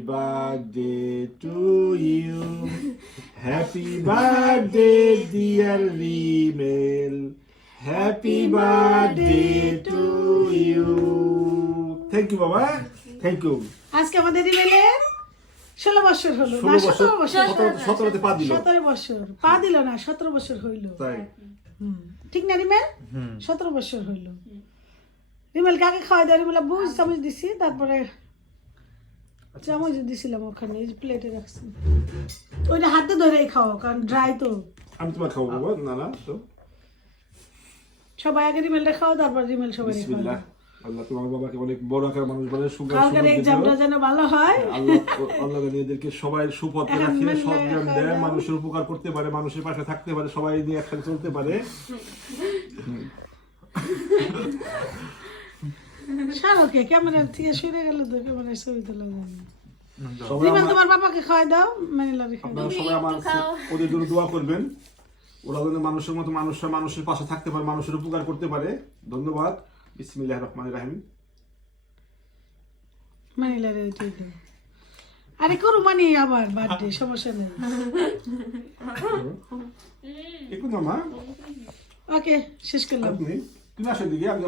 birthday to you. Happy birthday, dear Rimel. Happy birthday to you. Thank you, Baba. Thank you. আজকে আমাদের রিমেলের 16 বছর হলো না 17 বছর 17তে পা দিল 17 বছর পা দিল না 17 বছর হইল তাই ঠিক না রিমেল 17 বছর হইল রিমেল কাকে খাওয়া দেয় রিমেল বুঝ চামচ দিছি তারপরে চামচ দিছিলাম ওখানে এই প্লেটে রাখছি ওইটা হাতে ধরেই খাও কারণ ড্রাই তো আমি তোমার খাবো বাবা না না তো সবাই আগে রিমেলটা খাও তারপর রিমেল সবাই খাও বিসমিল্লাহ আল্লাহ তোমার বাবাকে অনেক বড় আকার মানুষ বলে কালকের এক্সামটা যেন ভালো হয় আল্লাহ এদেরকে সবাই সুপথে রাখে সৎ জ্ঞান দেয় মানুষের উপকার করতে পারে মানুষের পাশে থাকতে পারে সবাই নিয়ে একসাথে চলতে পারে শাহরুখকে ক্যামেরা থেকে সরে গেল তো ক্যামেরা ছবি তোলা যায় না রিমেল তোমার বাবাকে খাওয়াই দাও মেনিলারে খাওয়াই আপনারা সবাই আমার ওদের জন্য দোয়া করবেন ওরা যেন মানুষের মতো মানুষের পাশে থাকতে পারে মানুষের উপকার করতে পারে ধন্যবাদ বিসমিল্লাহির রহমানির রহিম মেনিলারে ঠিক আছে আরে করু মানে আবার বার্থডে সমস্যা নেই একটু মামা ওকে শেষ করলাম তুমি আসো দিকে আমি